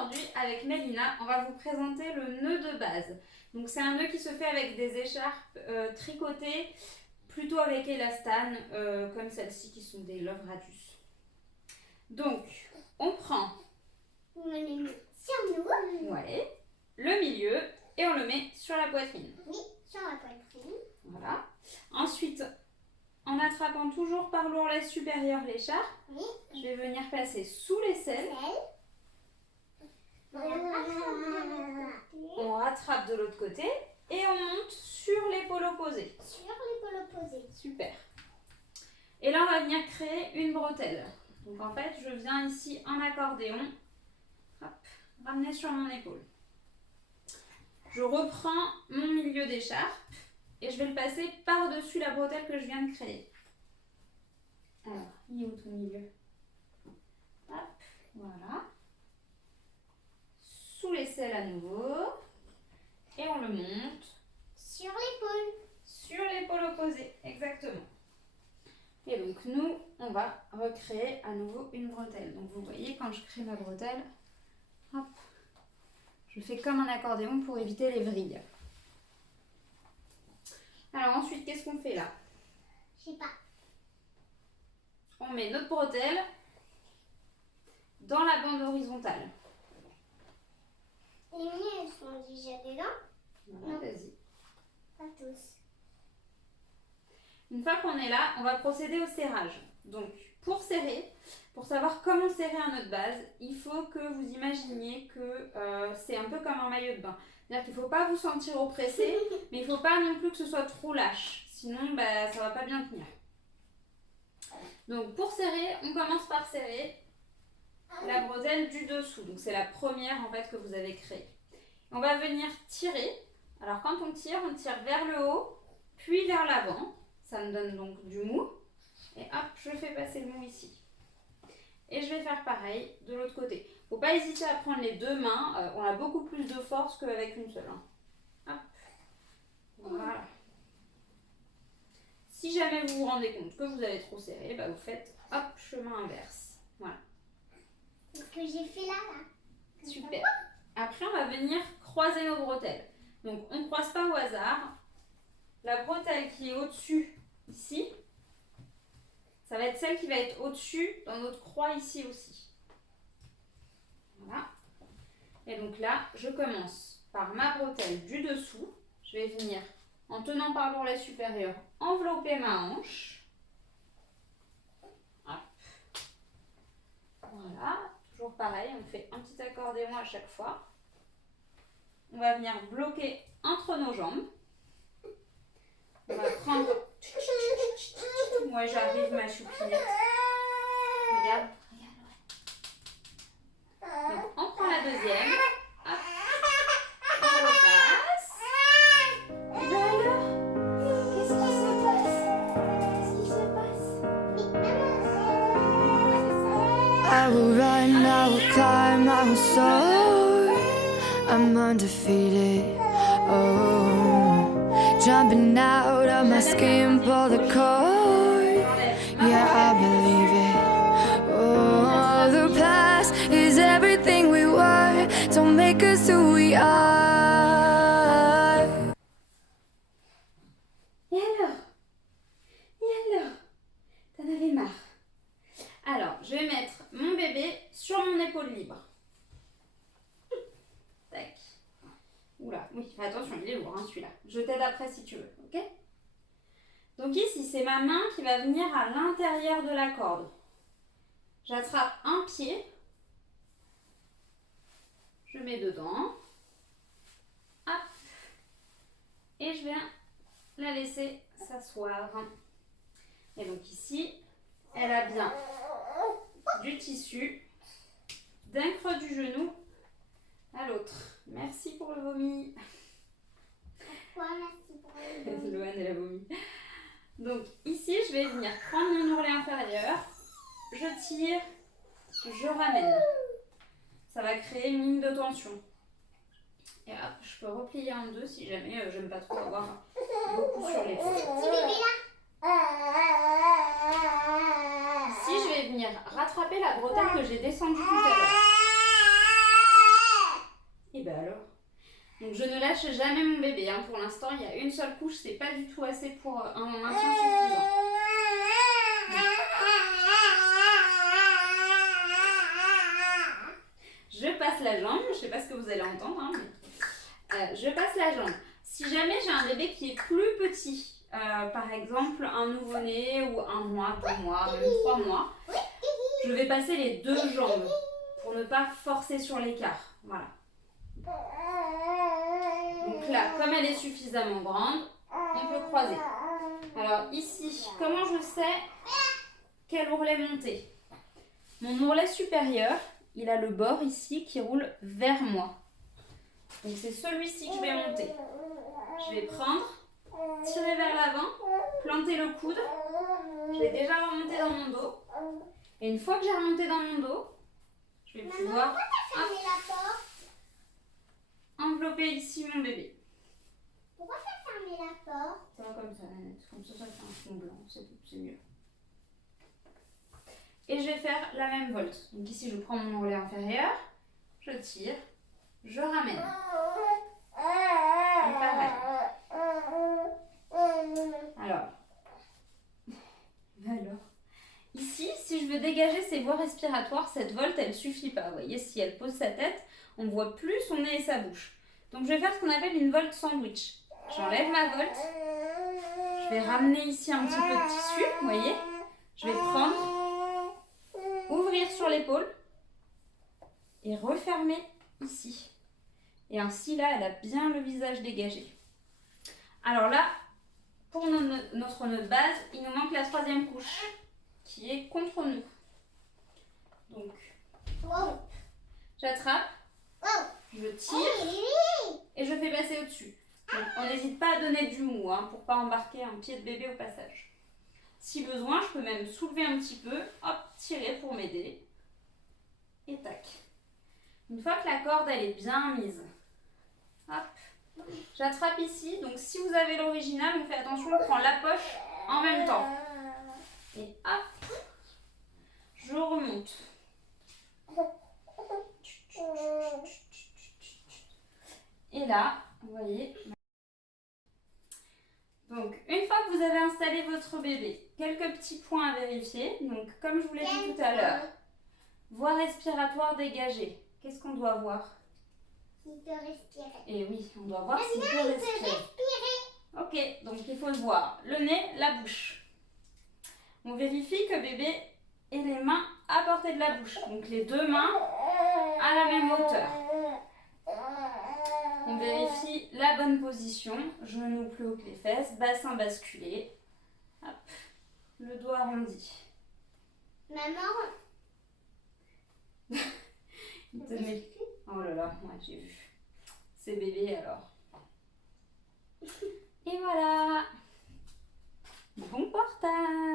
aujourd'hui, avec Mélina, on va vous présenter le nœud de base. Donc c'est un nœud qui se fait avec des écharpes tricotées, plutôt avec élastane, comme celles-ci qui sont des Love Radius. Donc, on prend ouais, le milieu et on le met sur la poitrine. Oui, sur la poitrine. Voilà. Ensuite, en attrapant toujours par l'ourlet supérieur l'écharpe, Oui. je vais venir passer sous l'aisselle. On rattrape de l'autre côté et on monte sur l'épaule opposée. Sur l'épaule opposée. Super. Et là, on va venir créer une bretelle. Donc en fait, je viens ici en accordéon, hop, ramener sur mon épaule. Je reprends mon milieu d'écharpe et je vais le passer par-dessus la bretelle que je viens de créer. Alors, il est où ton milieu? Hop, voilà. Sous l'aisselle à nouveau. Et on le monte. Sur l'épaule. Sur l'épaule opposée, exactement. Et donc nous, on va recréer à nouveau une bretelle. Donc vous voyez, quand je crée ma bretelle, hop, je fais comme un accordéon pour éviter les vrilles. Alors ensuite, qu'est-ce qu'on fait là? Je sais pas. On met notre bretelle dans la bande horizontale. Les miennes, elles sont déjà dedans? Voilà, vas-y. Pas tous. Une fois qu'on est là, on va procéder au serrage. Donc, pour serrer, pour savoir comment serrer un nœud de base, il faut que vous imaginiez que c'est un peu comme un maillot de bain. C'est-à-dire qu'il ne faut pas vous sentir oppressé, mais il ne faut pas non plus que ce soit trop lâche. Sinon, ça ne va pas bien tenir. Donc, pour serrer, on commence par serrer la bretelle du dessous. Donc, c'est la première en fait que vous avez créée. On va venir tirer. Alors, quand on tire vers le haut, puis vers l'avant. Ça me donne donc du mou. Et hop, je fais passer le mou ici. Et je vais faire pareil de l'autre côté. Il ne faut pas hésiter à prendre les deux mains. On a beaucoup plus de force qu'avec une seule. Hop. Voilà. Si jamais vous vous rendez compte que vous avez trop serré, vous faites hop, chemin inverse. Voilà. Ce que j'ai fait là. Super. Après, on va venir croiser nos bretelles. Donc, on ne croise pas au hasard. La bretelle qui est au-dessus, ici, ça va être celle qui va être au-dessus dans notre croix ici aussi. Voilà. Et donc là, je commence par ma bretelle du dessous. Je vais venir, en tenant par l'ourlet supérieur, envelopper ma hanche. Hop. Voilà. Toujours pareil, on fait un petit accordéon à chaque fois. On va venir bloquer entre nos jambes. On va prendre... Moi, j'arrive ma choupinette. Regarde. Donc, on prend la deuxième. Hop. On repasse. Et bien alors, qu'est-ce qui se passe? I will run, I will climb, I will soar. I'm undefeated. Oh, jumping out of my skin, pull the cord. Yeah, I believe it. Oh, the past is everything we were. Don't make us who we are. Et alors? T'en avais marre? Alors, je vais mettre mon bébé sur mon épaule libre. Tac. Oula, oui, fais attention, il est lourd celui-là. Je t'aide après si tu veux, ok? Donc ici, c'est ma main qui va venir à l'intérieur de la corde. J'attrape un pied. Je mets dedans. Hop. Et je viens la laisser s'asseoir. Et donc ici, elle a bien du tissu d'un creux du genou à l'autre. Merci pour le vomi. Pourquoi merci pour le vomi? Loane, elle a vomi. Donc ici, je vais venir prendre mon ourlet inférieur. Je tire, je ramène. Ça va créer une ligne de tension. Et hop, je peux replier en deux si jamais j'aime pas trop avoir beaucoup sur l'épaule. Petit bébé là. Ici, je vais venir rattraper la bretelle que j'ai descendue tout à l'heure. Et ben alors. Donc je ne lâche jamais mon bébé. Hein. Pour l'instant, il y a une seule couche, c'est pas du tout assez pour un maintien suffisant. Je passe la jambe, je sais pas ce que vous allez entendre, hein, mais je passe la jambe. Si jamais j'ai un bébé qui est plus petit, par exemple un nouveau-né ou 1 mois, 2 mois, même 3 mois, je vais passer les 2 jambes pour ne pas forcer sur l'écart. Voilà. Donc là, comme elle est suffisamment grande, on peut croiser. Alors ici, comment je sais quel ourlet monter? Mon ourlet supérieur, il a le bord ici qui roule vers moi. Donc c'est celui-ci que je vais monter. Je vais prendre, tirer vers l'avant, planter le coude. Je vais déjà remonter dans mon dos. Et une fois que j'ai remonté dans mon dos, je vais pouvoir envelopper ici mon bébé. Pourquoi t'as fermé la porte? Ça va comme ça, Nanette. Comme ça, ça fait un fond blanc. C'est mieux. Et je vais faire la même volte. Donc ici, je prends mon ourlet inférieur, je tire, je ramène. Et pareil. Alors, ici, si je veux dégager ses voies respiratoires, cette volte, elle suffit pas. Vous voyez, si elle pose sa tête, on ne voit plus son nez et sa bouche. Donc, je vais faire ce qu'on appelle une volte sandwich. J'enlève ma volte. Je vais ramener ici un petit peu de tissu, vous voyez. Je vais prendre, ouvrir sur l'épaule et refermer ici. Et ainsi, là, elle a bien le visage dégagé. Alors là, pour notre nœud de base, il nous manque la 3e couche qui est contre nous. Donc, j'attrape, je tire et je fais passer au-dessus. Donc, on n'hésite pas à donner du mou hein, pour ne pas embarquer un pied de bébé au passage. Si besoin, je peux même soulever un petit peu, hop, tirer pour m'aider. Et tac. Une fois que la corde elle est bien mise, hop, j'attrape ici. Donc si vous avez l'original, on fait attention, on prend la poche en même temps. Et hop, je remonte. Et là, vous voyez. Donc, une fois que vous avez installé votre bébé, quelques petits points à vérifier. Donc, comme je vous l'ai dit tout à l'heure, voie respiratoire dégagée. Qu'est-ce qu'on doit voir? S'il peut respirer. Et oui, on doit voir s'il peut respirer. Ok, donc il faut le voir. Le nez, la bouche. On vérifie que bébé ait les mains à portée de la bouche. Donc, les 2 mains à la même hauteur. On vérifie la bonne position, genoux plus haut que les fesses, bassin basculé, hop, le dos arrondi. Maman. Oh là là, ouais, j'ai vu. C'est bébé alors. Et voilà. Bon portage.